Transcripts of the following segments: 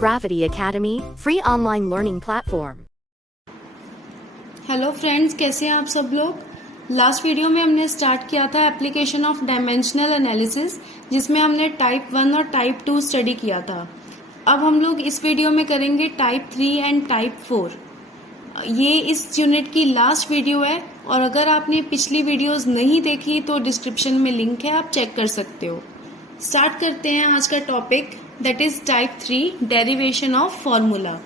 Gravity Academy, free online learning platform. Hello friends, कैसे हैं आप सब लोग। लास्ट वीडियो में हमने स्टार्ट किया था एप्लीकेशन ऑफ डायमेंशनल एनालिसिस, जिसमें हमने टाइप 1 और टाइप 2 स्टडी किया था। अब हम लोग इस वीडियो में करेंगे टाइप 3 एंड टाइप 4। ये इस यूनिट की लास्ट वीडियो है और अगर आपने पिछली वीडियोस नहीं देखी तो डिस्क्रिप्शन में लिंक है, आप चेक कर सकते हो। स्टार्ट करते हैं आज का topic, that is type 3 derivation of formula.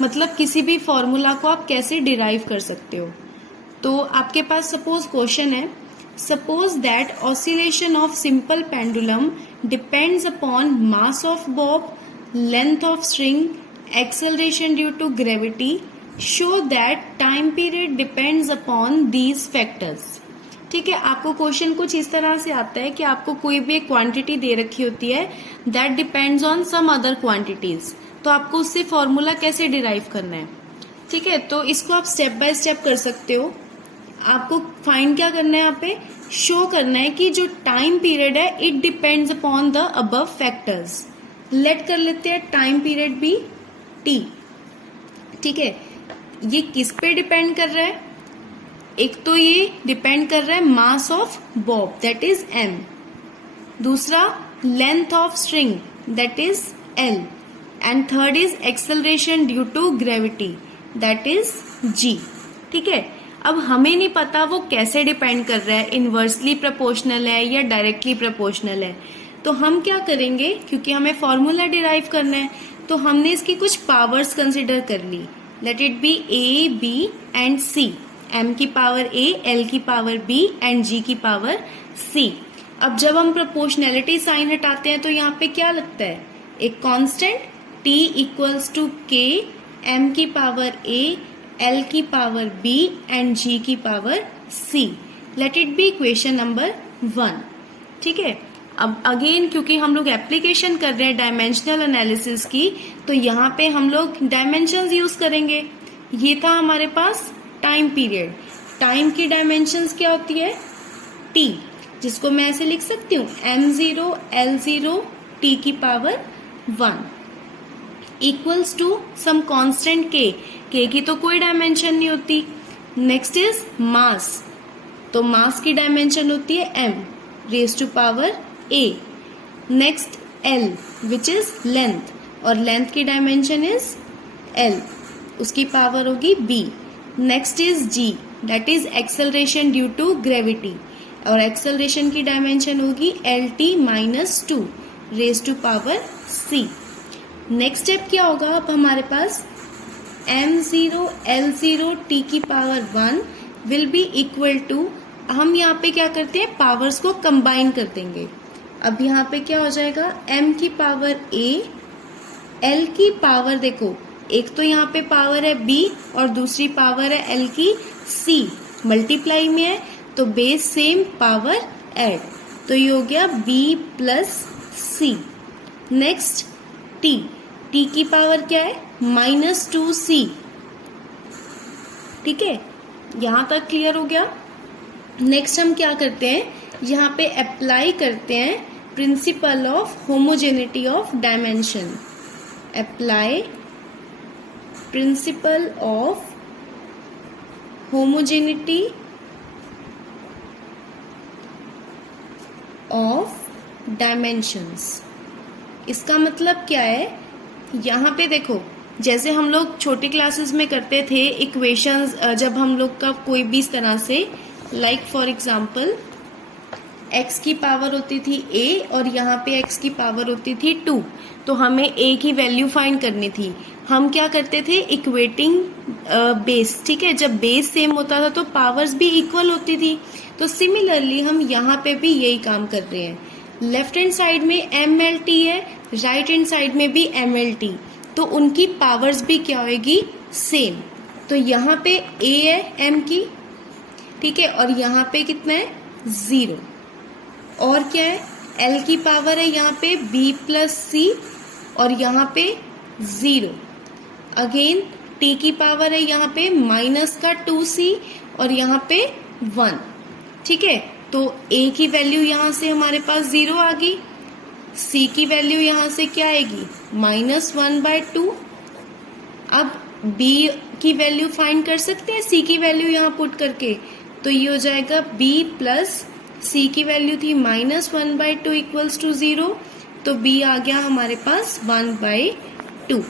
मतलब किसी भी फॉर्मूला को आप कैसे डिराइव कर सकते हो। तो आपके पास सपोज क्वेश्चन है, suppose that oscillation of simple pendulum depends upon mass of bob, length of string, acceleration due to gravity, show that time period depends upon these factors. ठीक है, आपको क्वेश्चन कुछ इस तरह से आता है कि आपको कोई भी एक क्वांटिटी दे रखी होती है that depends on some other quantities, तो आपको उससे फॉर्मूला कैसे डिराइव करना है। ठीक है, तो इसको आप स्टेप बाय स्टेप कर सकते हो। आपको फाइंड क्या करना है, यहाँ पे शो करना है कि जो टाइम पीरियड है it depends upon the above factors. Let कर लेते हैं टाइम पीरियड भी टी। ठीक है, ये किस पे डिपेंड कर रहा है, एक तो ये डिपेंड कर रहा है mass of bob that is m, दूसरा length of string that is l, and third is acceleration due to gravity that is g। ठीक है, अब हमें नहीं पता वो कैसे डिपेंड कर रहा है, इनवर्सली प्रोपोर्शनल है या डायरेक्टली प्रोपोर्शनल है। तो हम क्या करेंगे, क्योंकि हमें फॉर्मूला डिराइव करना है तो हमने इसकी कुछ पावर्स कंसिडर कर ली। Let it be a, b and c, m की पावर a, l की पावर b एंड g की पावर c। अब जब हम प्रोपोर्शनैलिटी साइन हटाते हैं तो यहाँ पे क्या लगता है, एक constant t equals to k, m की पावर a, l की पावर b एंड g की power c। Let it be equation number 1। ठीक है, अब अगेन क्योंकि हम लोग एप्लीकेशन कर रहे हैं डायमेंशनल एनालिसिस की, तो यहाँ पे हम लोग डायमेंशंस यूज करेंगे। ये था हमारे पास टाइम पीरियड। टाइम की डायमेंशंस क्या होती है, t, जिसको मैं ऐसे लिख सकती हूँ m0 l0 t की power 1 equals to some constant k की तो कोई डायमेंशन नहीं होती। नेक्स्ट इज मास, तो मास की डायमेंशन होती है m raise to power a। Next l which is length, और लेंथ की डायमेंशन इज l, उसकी पावर होगी b। Next is g, that is acceleration due to gravity, और एक्सेलरेशन की डायमेंशन होगी lt minus 2 raise to power c। Next step क्या होगा, अब हमारे पास m0 l0 t की power 1 will be equal to, हम यहाँ पे क्या करते हैं, पावर्स को कंबाइन कर देंगे। अब यहाँ पे क्या हो जाएगा, m की पावर a, l की पावर, देखो एक तो यहाँ पे पावर है b और दूसरी पावर है l की c, मल्टीप्लाई में है तो बेस सेम पावर ऐड, तो ये हो गया b plus c। Next t, t की पावर क्या है माइनस 2c। ठीक है, यहाँ तक क्लियर हो गया। नेक्स्ट हम क्या करते हैं, यहाँ पे अप्लाई करते हैं principle of homogeneity of dimension. Apply principle of homogeneity of dimensions. इसका मतलब क्या है, यहाँ पे देखो जैसे हम लोग छोटी क्लासेस में करते थे इक्वेशंस, जब हम लोग का कोई भी इस तरह से, लाइक फॉर एग्जांपल x की पावर होती थी a और यहाँ पे x की पावर होती थी 2, तो हमें a की वैल्यू फाइंड करनी थी। हम क्या करते थे, इक्वेटिंग बेस। ठीक है, जब बेस सेम होता था तो पावर्स भी इक्वल होती थी। तो सिमिलरली हम यहाँ पे भी यही काम कर रहे हैं। लेफ्ट हैंड साइड में mlt है, राइट हैंड साइड में भी mlt, तो उनकी पावर्स भी क्या होगी, सेम। तो यहाँ पे a है m की, ठीक है, और यहाँ पे कितना है 0, और क्या है l की पावर है यहाँ पे b प्लस c और यहाँ पे 0। अगेन t की पावर है यहाँ पे माइनस का 2c और यहाँ पे 1। ठीक है, तो a की वैल्यू यहाँ से हमारे पास 0 आ गई, c की वैल्यू यहाँ से क्या आएगी -1/2। अब b की वैल्यू फाइंड कर सकते हैं c की वैल्यू यहाँ पुट करके, तो ये हो जाएगा b प्लस c की वैल्यू थी -1/2 इक्वल्स टू 0, तो b आ गया हमारे पास 1/2।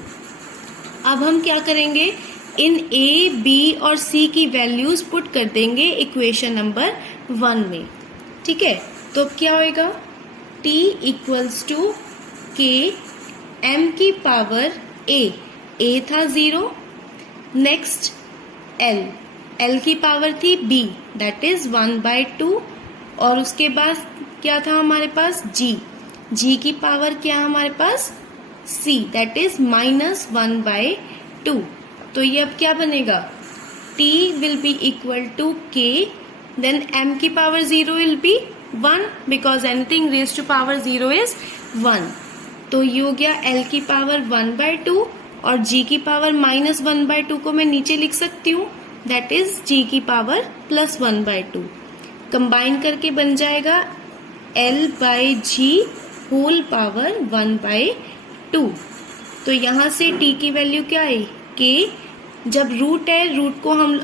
अब हम क्या करेंगे, इन a, b और c की वैल्यूज पुट कर देंगे इक्वेशन नंबर 1 में। ठीक है, तो अब क्या होएगा, t equals to k m की पावर a था 0, नेक्स्ट l की पावर थी b दैट इज 1/2, और उसके बाद क्या था हमारे पास g की पावर क्या हमारे पास c दैट इज -1/2। तो ये अब क्या बनेगा, t will be equal to k, then m की power 0 will be 1 because anything raise to power 0 is 1। तो ये हो गया l की पावर 1/2 और g की पावर -1/2 को मैं नीचे लिख सकती हूँ, दैट इज g की पावर +1/2। कंबाइन करके बन जाएगा l/g होल पावर 1/2। तो यहाँ से t की वैल्यू क्या है, k, जब रूट है, रूट को हम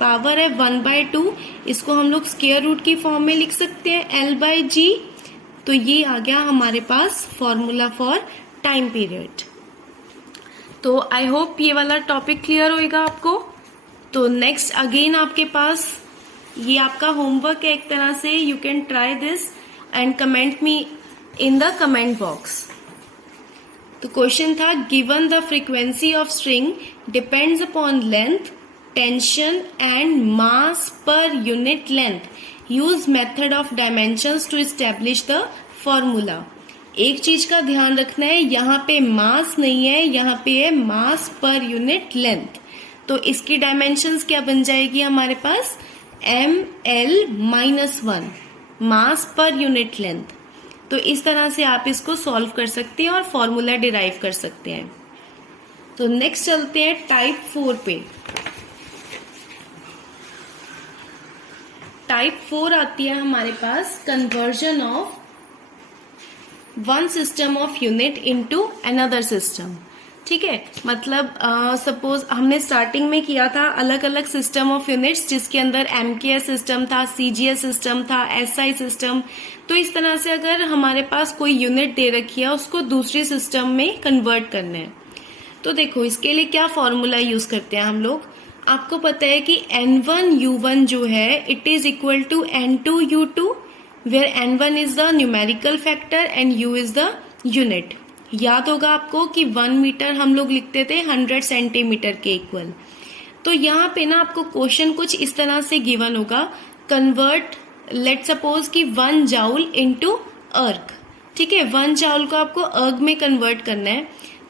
पावर है 1/2, इसको हम लोग स्क्वायर रूट की फॉर्म में लिख सकते हैं l/g। तो ये आ गया हमारे पास फॉर्मूला फॉर टाइम पीरियड। तो आई होप ये वाला टॉपिक क्लियर होएगा आपको। तो नेक्स्ट अगेन आपके पास ये आपका होमवर्क है एक तरह से, you can try this and comment me in the comment box. तो क्वेश्चन था, given the frequency of string depends upon length, tension and mass per unit length, use method of dimensions to establish the formula. एक चीज का ध्यान रखना है, यहाँ पे मास नहीं है, यहाँ पे है मास पर यूनिट लेंथ। तो इसकी डायमेंशंस क्या बन जाएगी हमारे पास, ml-1 मास पर यूनिट लेंथ। तो इस तरह से आप इसको सॉल्व कर सकते हैं और फॉर्मूला डिराइव कर सकते हैं। तो नेक्स्ट चलते हैं टाइप 4 पे। टाइप 4 आती है हमारे पास conversion of one system of unit into another system. ठीक है, मतलब सपोज हमने स्टार्टिंग में किया था अलग अलग सिस्टम ऑफ यूनिट्स, जिसके अंदर एमकेएस सिस्टम था, सीजीएस सिस्टम था, एसआई सिस्टम। तो इस तरह से अगर हमारे पास कोई यूनिट दे रखी है, उसको दूसरे सिस्टम में कन्वर्ट करना है, तो देखो इसके लिए क्या फॉर्मूला यूज करते हैं हम लोग। आपको पता है कि N1U1 जो है it is equal to N2U2, where N1 is the numerical factor and U is the unit. याद होगा आपको कि 1 मीटर हम लोग लिखते थे 100 सेंटीमीटर के इक्वल। तो यहाँ पे ना आपको क्वेश्चन कुछ इस तरह से गिवन होगा, कन्वर्ट लेट सपोज कि 1 जाउल इनटू अर्ग। ठीक है, 1 जाउल को आपको अर्ग में कन्वर्ट करना है।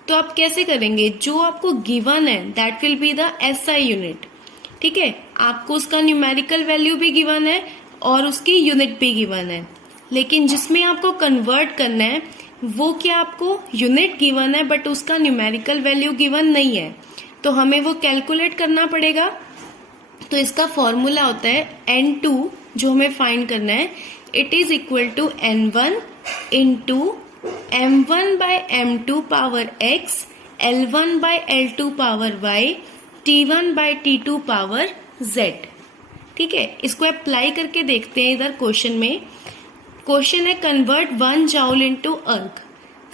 तो आप कैसे करेंगे, जो आपको गिवन है that will be the SI unit. ठीक है, आपको उसका न्यूमेरिकल वैल्यू भी गिवन है और उसकी यूनिट भी गिवन है, लेकिन जिसमें आपको कन्वर्ट करना है वो क्या आपको यूनिट गिवन है बट उसका न्यूमेरिकल वैल्यू गिवन नहीं है, तो हमें वो कैलकुलेट करना पड़ेगा। तो इसका फॉर्मूला होता है N2 जो हमें फाइंड करना है, it is equal to N1 into M1 by M2 power X, L1 by L2 power Y, T1 by T2 power Z। ठीक है, इसको अप्लाई करके देखते हैं इधर क्वेश्चन में। क्वेश्चन है कन्वर्ट 1 जाउल इनटू अर्ग।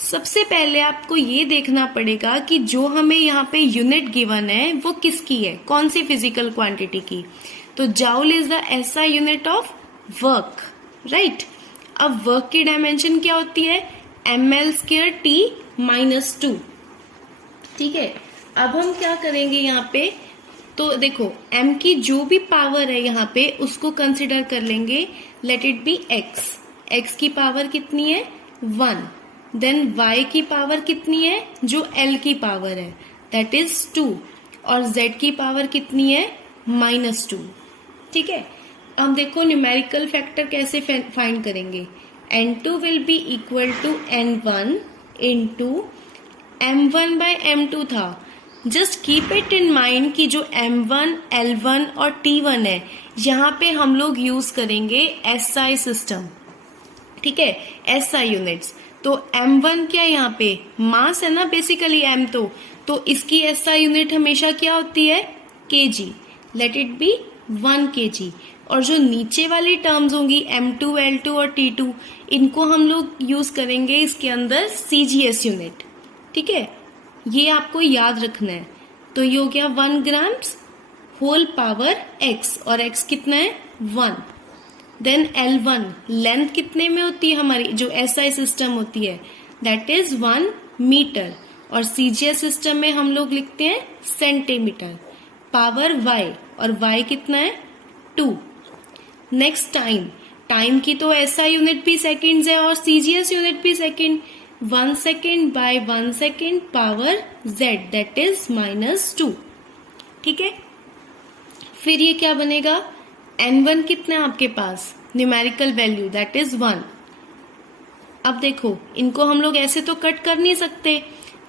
सबसे पहले आपको ये देखना पड़ेगा कि जो हमें यहाँ पे यूनिट गिवन है वो किसकी है, कौन सी फिजिकल क्वांटिटी की। तो joule is the SI unit of work, right. अब वर्क की डायमेंशन क्या होती है, ml²T-2। ठीक है, अब हम क्या करेंगे यहाँ पे, तो देखो m की जो भी पावर है यहाँ पे उसको कंसिडर कर लेंगे, late it B x। x की पावर कितनी है 1, देन y की पावर कितनी है जो l की पावर है दैट इज 2, और z की पावर कितनी है -2। ठीक है, अब देखो न्यूमेरिकल फैक्टर कैसे फाइंड करेंगे, N2 will be equal to N1 into M1 by M2 था। Just keep it in mind कि जो M1, L1 और T1 है यहाँ पे हम लोग यूज करेंगे SI सिस्टम। ठीक है, SI यूनिट्स। तो m1 क्या है यहाँ पे, मास है ना बेसिकली m, तो इसकी SI यूनिट हमेशा क्या होती है, kg, late it B 1 kg। और जो नीचे वाली टर्म्स होंगी m2, l2 और t2, इनको हम लोग यूज करेंगे इसके अंदर CGS यूनिट, ठीक है, ये आपको याद रखना है। तो ये हो गया 1 ग्राम्स होल पावर x, और x कितना है 1। देन L1 लेंथ कितने में होती है हमारी जो SI सिस्टम होती है, दैट इज 1 मीटर, और CGS सिस्टम में हम लोग लिखते हैं सेंटीमीटर। पावर y, और y कितना है 2। नेक्स्ट टाइम की तो SI यूनिट भी सेकेंड्स है और CGS यूनिट भी second. 1 second by 1 second power z, that is -2, ठीक है। फिर ये क्या बनेगा, N1 कितना है आपके पास, न्यूमेरिकल वैल्यू दैट इज 1। अब देखो इनको हम लोग ऐसे तो कट कर नहीं सकते,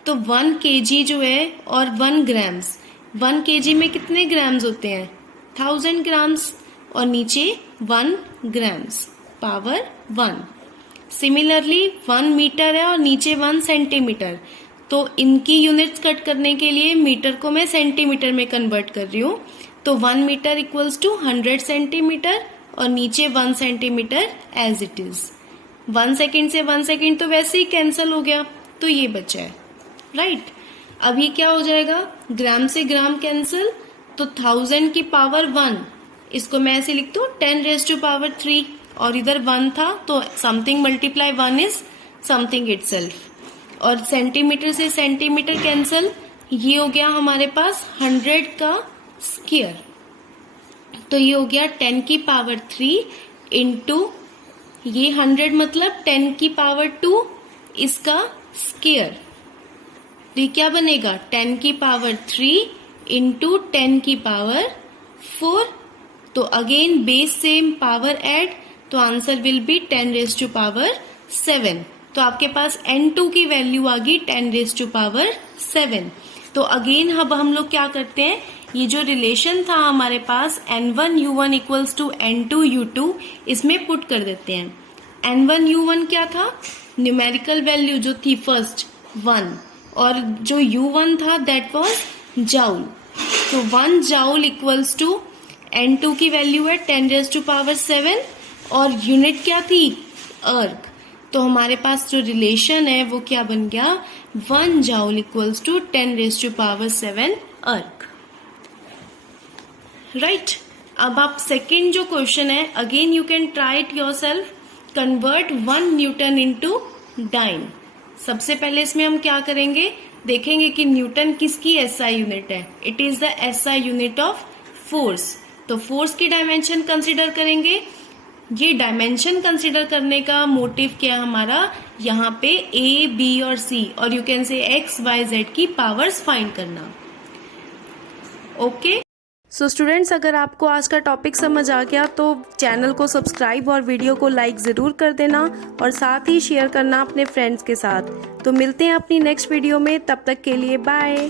तो 1 kg जो है और 1 ग्राम्स, 1 kg में कितने ग्राम्स होते हैं 1000 ग्राम्स, और नीचे 1 ग्राम्स पावर 1। सिमिलरली 1 मीटर है और नीचे 1 सेंटीमीटर, तो इनकी यूनिट्स कट करने के लिए मीटर को मैं सेंटीमीटर में कन्वर्ट कर रही हूँ। तो 1 मीटर इक्वल्स टू 100 सेंटीमीटर, और नीचे 1 centimetre as it is. 1 second से 1 सेकेंड तो वैसे ही कैंसिल हो गया, तो ये बचा है, राइट। अब ये क्या हो जाएगा, ग्राम से ग्राम कैंसिल, तो 1000 की पावर 1, इसको मैं ऐसे लिखती हूँ 10⁻3, और इधर 1 था तो something multiply 1 is something itself. और सेंटीमीटर से सेंटीमीटर कैंसिल, ये हो गया हमारे पास 100 का स्क्वायर, तो ये हो गया 10 की पावर 3 इंटू ये 100 मतलब 10 की पावर 2 इसका स्क्वायर, तो ये क्या बनेगा 10 की पावर 3 इंटू 10 की पावर 4। तो again base same, power add, तो आंसर विल बी 10⁻7। तो आपके पास N2 की वैल्यू आ गई 10⁻7। तो अगेन अब हम लोग क्या करते हैं, ये जो रिलेशन था हमारे पास N1U1 इक्वल्स टू N2U2, इसमें पुट कर देते हैं। N1U1 क्या था, न्यूमेरिकल वैल्यू जो थी फर्स्ट 1, और जो U1 था दैट वाज जाउल। तो 1 जाउल इक्वल्स टू N2 की वैल्यू है 10⁻7, और यूनिट क्या थी अर्ग। तो हमारे पास जो रिलेशन है वो क्या बन गया, 1 जाउल इक्वल्स टू 10⁻7 अर्ग, राइट। अब आप सेकेंड जो क्वेश्चन है, again you can try it yourself, convert 1 newton into dyne. सबसे पहले इसमें हम क्या करेंगे, देखेंगे कि न्यूटन किसकी SI यूनिट है, it is the SI unit of force. तो फोर्स की डायमेंशन कंसिडर करेंगे। ये डायमेंशन कंसिडर करने का मोटिव क्या है हमारा, यहाँ पे A, B और C, और you can say X, Y, Z की पावर्स फाइंड करना, ओके। सो स्टूडेंट्स, अगर आपको आज का टॉपिक समझ आ गया तो चैनल को सब्सक्राइब और वीडियो को लाइक ज़रूर कर देना, और साथ ही शेयर करना अपने फ्रेंड्स के साथ। तो मिलते हैं अपनी नेक्स्ट वीडियो में, तब तक के लिए बाय।